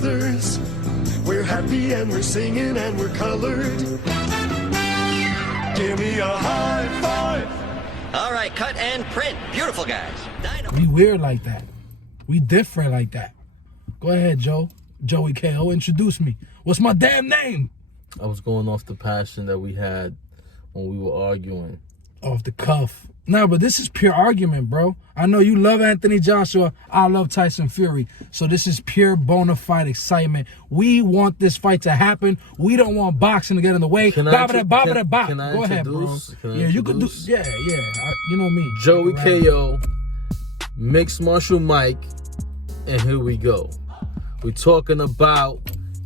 brothers. We're happy and we're singing and we're colored. Give me a high five. All right, cut and print. Beautiful, guys. We weird like that. We different like that. Go ahead, Joey KO, introduce me. What's my damn name? I was going off the passion that we had when we were arguing. Off the cuff. Nah, but this is pure argument, bro. I know you love Anthony Joshua. I love Tyson Fury. So this is pure bona fide excitement. We want this fight to happen. We don't want boxing to get in the way. Can Go I ahead, bro. Yeah, you could do. Yeah. You know me. Joey KO, Mixed Martial Mike, and here we go. We're talking about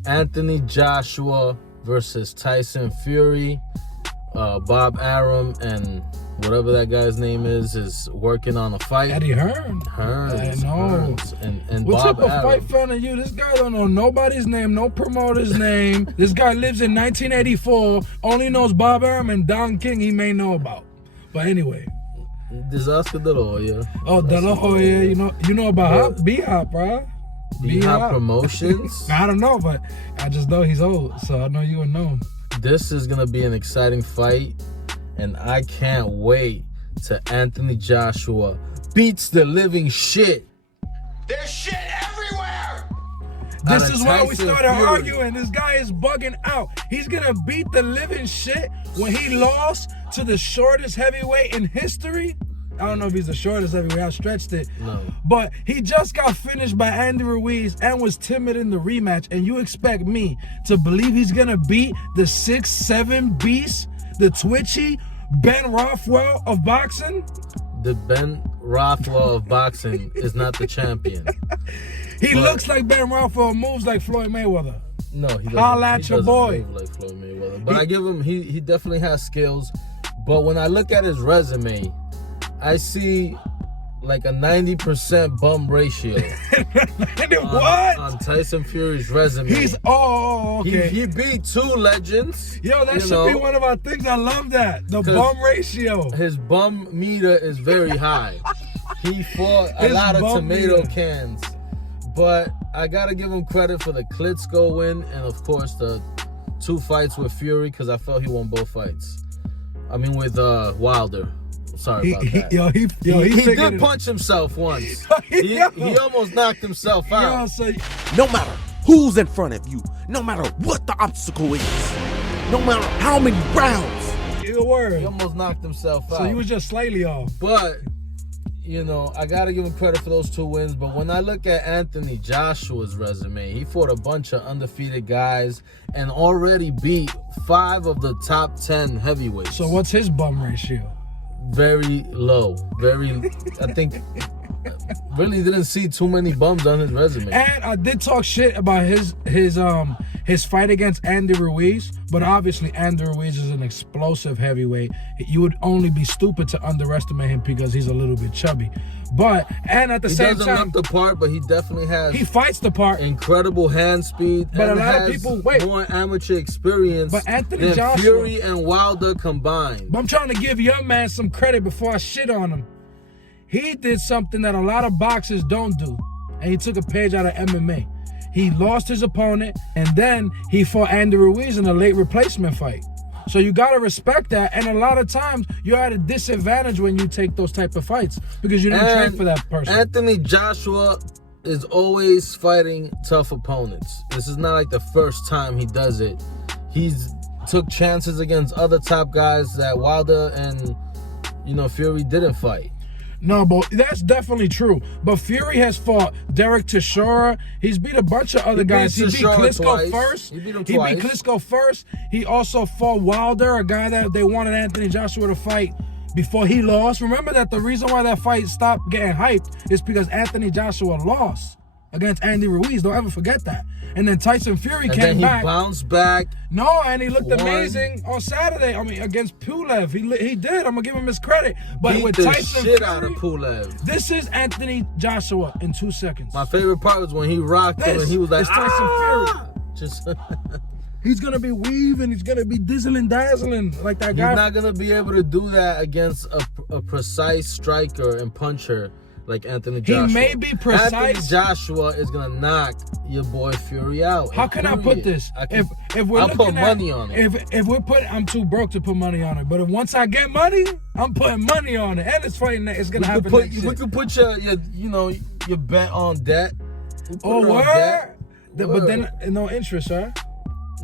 Anthony Joshua versus Tyson Fury. Bob Arum and whatever that guy's name is working on a fight. Eddie Hearns. I know. And what Bob type of Arum. fight fan are you? This guy don't know nobody's name, no promoter's name. This guy lives in 1984, only knows Bob Arum and Don King he may know about. But anyway. This Oscar De La Hoya. Oh, De La Hoya, you know about B-Hop, bro. B-Hop Promotions. I don't know, but I just know he's old, so I know you would know him. This is going to be an exciting fight, and I can't wait till Anthony Joshua beats the living shit. There's shit everywhere! This is why we Tyson started Fury. arguing. This guy is bugging out. He's going to beat the living shit when he lost to the shortest heavyweight in history. I don't know if he's the shortest heavyweight. I stretched it. No. But he just got finished by Andy Ruiz and was timid in the rematch. And you expect me to believe he's going to beat the 6'7" beast, the twitchy Ben Rothwell of boxing? The Ben Rothwell of boxing is not the champion. He looks like Ben Rothwell, moves like Floyd Mayweather. No, he doesn't. Holla at your boy. Move like Floyd Mayweather. But I give him, he definitely has skills. But when I look at his resume, I see like a 90% bum ratio. What? On Tyson Fury's resume. He's okay. He beat two legends. Yo, that should be one of our things. I love that. The bum ratio. His bum meter is very high. He fought a lot of tomato cans. But I gotta give him credit for the Klitschko win and of course the 2 fights with Fury because I felt he won both fights. I mean with Wilder. Sorry about that. He did punch himself once. he almost knocked himself out. No matter who's in front of you, no matter what the obstacle is, no matter how many rounds. He almost knocked himself out. So he was just slightly off. But, I got to give him credit for those 2 wins. But when I look at Anthony Joshua's resume, he fought a bunch of undefeated guys and already beat 5 of the top 10 heavyweights. So what's his bum ratio? Very low. I think, really didn't see too many bums on his resume. And I did talk shit about his fight against Andy Ruiz, but obviously Andy Ruiz is an explosive heavyweight. You would only be stupid to underestimate him because he's a little bit chubby. And at the same time, he doesn't look the part, but he definitely has. He fights the part. Incredible hand speed. But and a lot of has people more amateur experience than Joshua, Fury and Wilder combined. But I'm trying to give your man some credit before I shit on him. He did something that a lot of boxers don't do, and he took a page out of MMA. He lost his opponent, and then he fought Andy Ruiz in a late replacement fight. So you gotta respect that, and a lot of times you're at a disadvantage when you take those type of fights because you didn't train for that person. Anthony Joshua is always fighting tough opponents. This is not like the first time he does it. He's took chances against other top guys that Wilder and Fury didn't fight. No, but that's definitely true. But Fury has fought Derek Chisora. He's beat a bunch of other guys. He beat Klitschko first. He beat him twice. He beat Klitschko first. He also fought Wilder, a guy that they wanted Anthony Joshua to fight before he lost. Remember that the reason why that fight stopped getting hyped is because Anthony Joshua lost against Andy Ruiz. Don't ever forget that. And then Tyson Fury came back. He bounced back. No, and he looked amazing on Saturday. I mean, against Pulev. He did. I'm going to give him his credit. But with Tyson shit Fury, out of Pulev. This is Anthony Joshua in 2 seconds. My favorite part was when he rocked him and he was like, it's Tyson Fury. Just He's going to be weaving. He's going to be dizzling, dazzling like that guy. He's not going to be able to do that against a precise striker and puncher like Anthony Joshua. He may be precise. Anthony Joshua is gonna knock your boy Fury out. How can I put this? If we're I'll looking put money on it. If we're putting, I'm too broke to put money on it. But if once I get money, I'm putting money on it, and it's fighting. It's gonna happen. We could put your your bet on debt. Oh, word? But then no interest, huh?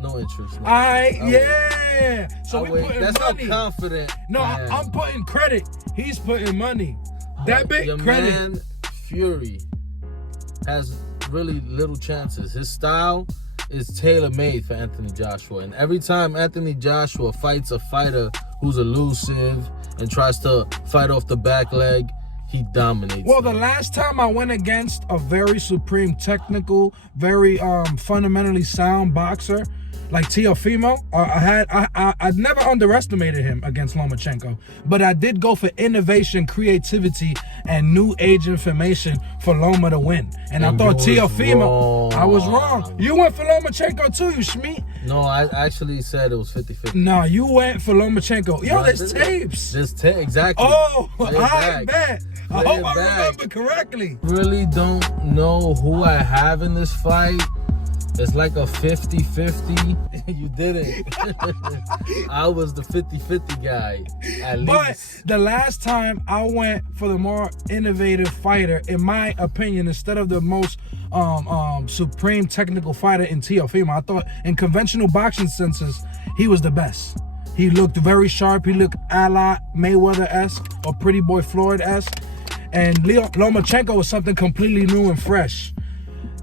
No interest. No. Yeah. So we putting that's money. how confident. No, I'm putting credit. He's putting money. That big your credit. Man Fury has really little chances. His style is tailor-made for Anthony Joshua, and every time Anthony Joshua fights a fighter who's elusive and tries to fight off the back leg, he dominates. Well, the last time I went against a very supreme technical, very fundamentally sound boxer like Teofimo, I never underestimated him against Lomachenko, but I did go for innovation, creativity, and new age information for Loma to win. And I thought Teofimo, I was wrong. You went for Lomachenko too, you schmeat. No, I actually said it was 50-50. No, you went for Lomachenko. Yo, there's tapes. There's tapes, exactly. Oh, I bet. I hope I remember correctly. Really don't know who I have in this fight. It's like a 50-50. You didn't. I was the 50-50 guy, at least. But the last time I went for the more innovative fighter, in my opinion, instead of the most supreme technical fighter in Teofimo, I thought in conventional boxing senses, he was the best. He looked very sharp. He looked a la Mayweather-esque or Pretty Boy Floyd-esque. And Lomachenko was something completely new and fresh.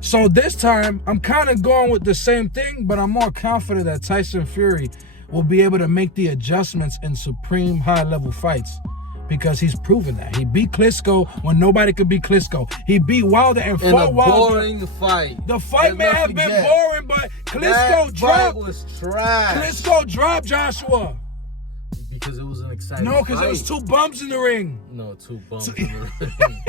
So this time, I'm kind of going with the same thing, but I'm more confident that Tyson Fury will be able to make the adjustments in supreme high-level fights because he's proven that. He beat Klitschko when nobody could beat Klitschko. He beat Wilder and fought Wilder. Boring fight. The fight may have been boring, but Klitschko dropped. Was trash. Klitschko dropped Joshua. Because it was an exciting No, because there was 2 bumps in the ring. No, 2 bumps in the ring.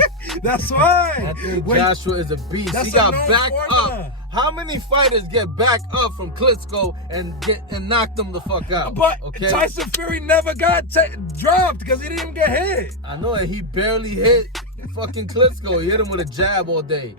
That's why. I think Joshua is a beast. He got back up. How many fighters get back up from Klitschko and knock them the fuck out? But Tyson Fury never got dropped because he didn't even get hit. I know, and he barely hit fucking Klitschko. He hit him with a jab all day.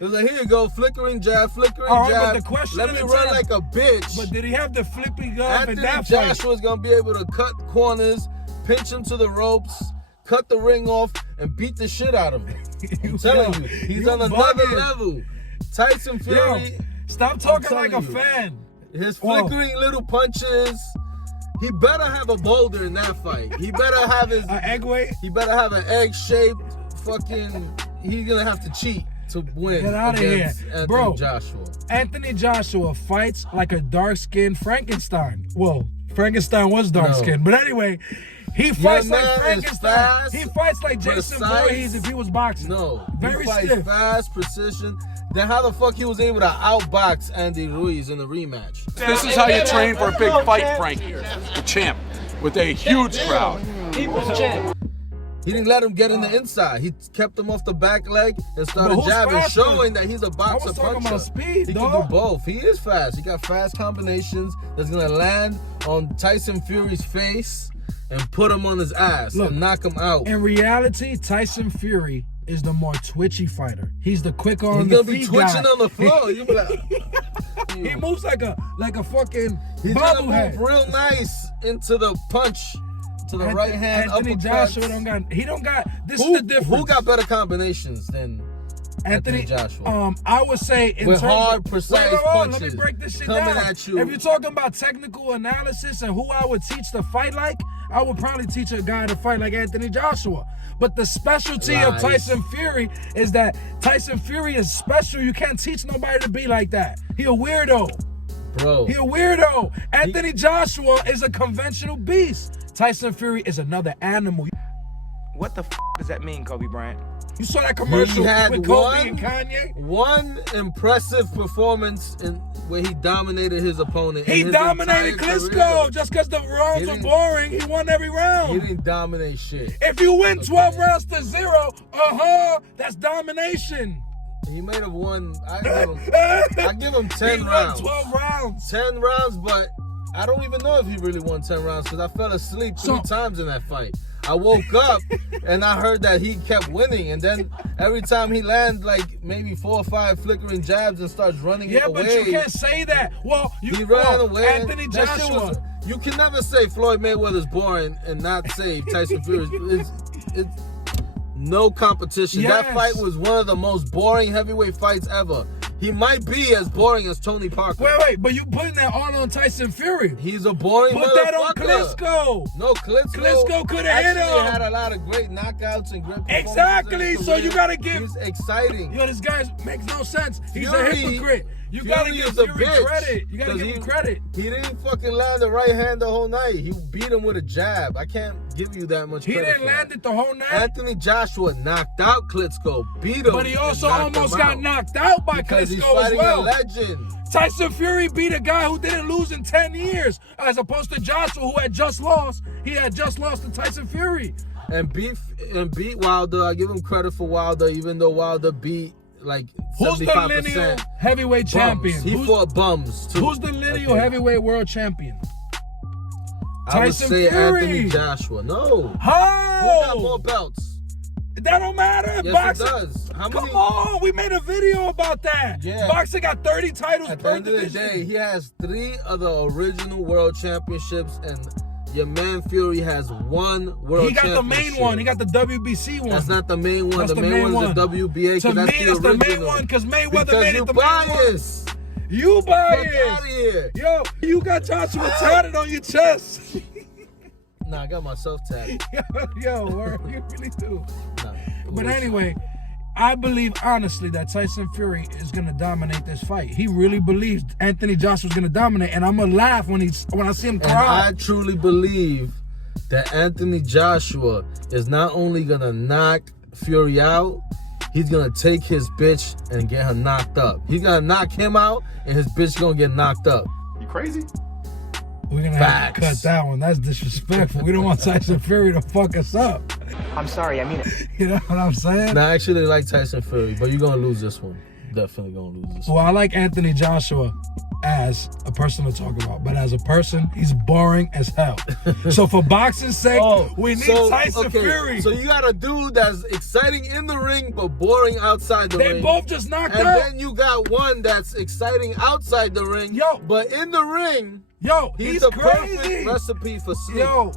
It was like, here you go, flickering jab, jab. But the question Let me run like a bitch. But did he have the flippy glove in that fight? Joshua's gonna be able to cut corners, pinch him to the ropes, cut the ring off, and beat the shit out of him. I'm telling you, he's on another level. Tyson Fury. Stop talking like a fan. His flickering little punches. He better have a boulder in that fight. He better have his an egg weight. He better have an egg-shaped fucking. He's gonna have to cheat to win. Get out of here, Anthony Joshua. Anthony Joshua fights like a dark-skinned Frankenstein. Well, Frankenstein was dark-skinned, but anyway, he fights like Frankenstein. Fast, he fights like Jason Voorhees if he was boxing. No, very he fights stiff. Fast, precision. Then how the fuck he was able to outbox Andy Ruiz in the rematch? This is how you train for a big fight, Frankie. The champ with a huge crowd. People's champ. He didn't let him get in the inside. He kept him off the back leg and started jabbing, showing that he's a boxer puncher. About speed, he can do both. He is fast. He got fast combinations that's gonna land on Tyson Fury's face and put him on his ass and knock him out. In reality, Tyson Fury is the more twitchy fighter. He's the quicker on the feet. He's gonna be twitching on the floor. You be like, he moves like a fucking He's bobblehead. Gonna move real nice into the punch. To the right hand, Anthony Joshua don't got. This is the difference. Who got better combinations than Anthony Joshua? I would say in with terms hard, precise punches. Let me break this shit coming down. At you. If you're talking about technical analysis and who I would teach to fight like, I would probably teach a guy to fight like Anthony Joshua. But the specialty of Tyson Fury is that Tyson Fury is special. You can't teach nobody to be like that. He a weirdo. Bro. He a weirdo. Anthony Joshua is a conventional beast. Tyson Fury is another animal. What the does that mean, Kobe Bryant? You saw that commercial with Kobe and Kanye? One impressive performance where he dominated his opponent. He dominated Klitschko just because the rounds were boring. He won every round. He didn't dominate shit. If you win 12 rounds to 0, that's domination. He may have won. I give him 10 rounds. He won 12 rounds. 10 rounds, but I don't even know if he really won 10 rounds because I fell asleep 3 times in that fight. I woke up and I heard that he kept winning, and then every time he lands like maybe 4 or 5 flickering jabs and starts running away. But you can't say that. Well, he ran away. Anthony Joshua. You can never say Floyd Mayweather's boring and not say Tyson Fury. It's no competition. Yes. That fight was one of the most boring heavyweight fights ever. He might be as boring as Tony Parker. Wait, but you putting that all on Tyson Fury. He's a boring motherfucker. Put that on Klitschko. No, Klitschko. Klitschko could have hit him. He had a lot of great knockouts and great performances. Exactly. So you gotta give. He's exciting. Yo, this guy makes no sense. He's Fury, a hypocrite. You gotta give Fury credit. You gotta give him credit. He didn't fucking land the right hand the whole night. He beat him with a jab. I can't give you that much credit. He didn't land it the whole night. Anthony Joshua knocked out Klitschko, beat him. But he also almost got knocked out by because he's Klitschko as fighting well. a legend. Tyson Fury beat a guy who didn't lose in 10 years, as opposed to Joshua, who had just lost. He had just lost to Tyson Fury. And beat Wilder. I give him credit for Wilder, even though Wilder beat like 75%. Who's the lineal heavyweight champion? He fought bums too. Who's the lineal heavyweight world champion? I would Tyson say Fury. Anthony Joshua. No. How? Who got more belts? That don't matter. Yes, Boxing. it does. Come on, we made a video about that. Yeah. Boxing got 30 titles At the per end of the division. day, he has 3 of the original world championships, and your man Fury has 1 world He got championship. the main one. He got the WBC one. That's not the main one. That's the main one is the WBA. To me, that's that's the main one because Mayweather made it the main one. biased. You Fuck out of biased. here. Yo, you got Joshua tatted on your chest. Nah, I got myself tagged. Yo, you really do. Nah, But anyway, I believe honestly that Tyson Fury is gonna dominate this fight. He really believes Anthony Joshua's gonna dominate, and I'm gonna laugh when I see him and cry. I truly believe that Anthony Joshua is not only gonna knock Fury out, he's gonna take his bitch and get her knocked up. He's gonna knock him out, and his bitch gonna get knocked up. You crazy? We're gonna have to cut that one. That's disrespectful. We don't want Tyson Fury to fuck us up. I'm sorry, I mean it. You know what I'm saying? Nah, I actually like Tyson Fury, but you're gonna lose this one. Definitely gonna lose this one. Well, I like Anthony Joshua as a person to talk about, but as a person, he's boring as hell. So for boxing's sake, we need Tyson Fury. So you got a dude that's exciting in the ring, but boring outside the ring. They both just knocked and out. And then you got one that's exciting outside the ring, but in the ring, he's the crazy. perfect recipe for sleep. Yo,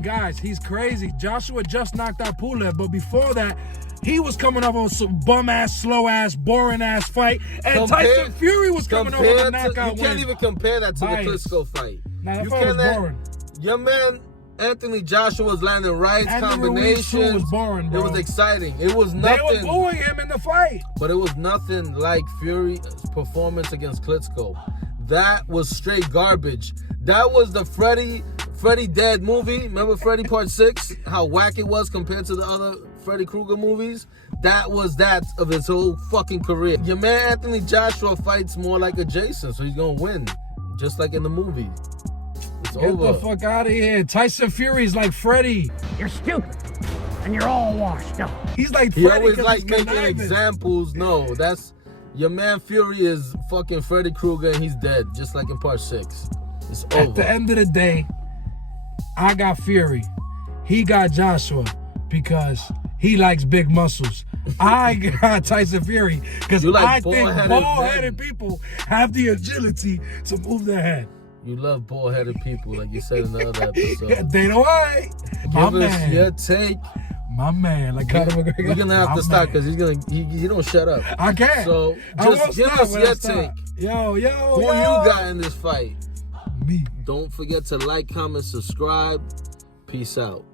guys, he's crazy. Joshua just knocked out Pulev, but before that, he was coming off of some bum-ass, slow-ass, boring-ass fight, and Tyson Fury was coming off of a knockout win. You can't even compare that to the Klitschko fight. Nah, that fight was boring. Your man Anthony Joshua was landing right combinations. Was boring, bro. It was exciting. It was nothing. They were booing him in the fight. But it was nothing like Fury's performance against Klitschko. That was straight garbage. That was the Freddy Dead movie. Remember Freddy Part 6? How whack it was compared to the other Freddy Krueger movies? That was that of his whole fucking career. Your man Anthony Joshua fights more like a Jason, so he's gonna win. Just like in the movie. It's over. Get the fuck out of here. Tyson Fury's like Freddy. You're stupid. And you're all washed up. He's like He Freddy. always like making conniving. examples. No, that's... Your man Fury is fucking Freddy Krueger and he's dead, just like in Part 6. It's over. At the end of the day, I got Fury. He got Joshua because he likes big muscles. I got Tyson Fury because I think bald-headed people have the agility to move their head. You love bald-headed people, like you said in the other episode. Dana White, Give us your take. My man, like Conor McGregor. We're gonna have to stop because he don't shut up. I can't. So just give us your take. Yo. Who you got in this fight? Me. Don't forget to like, comment, subscribe. Peace out.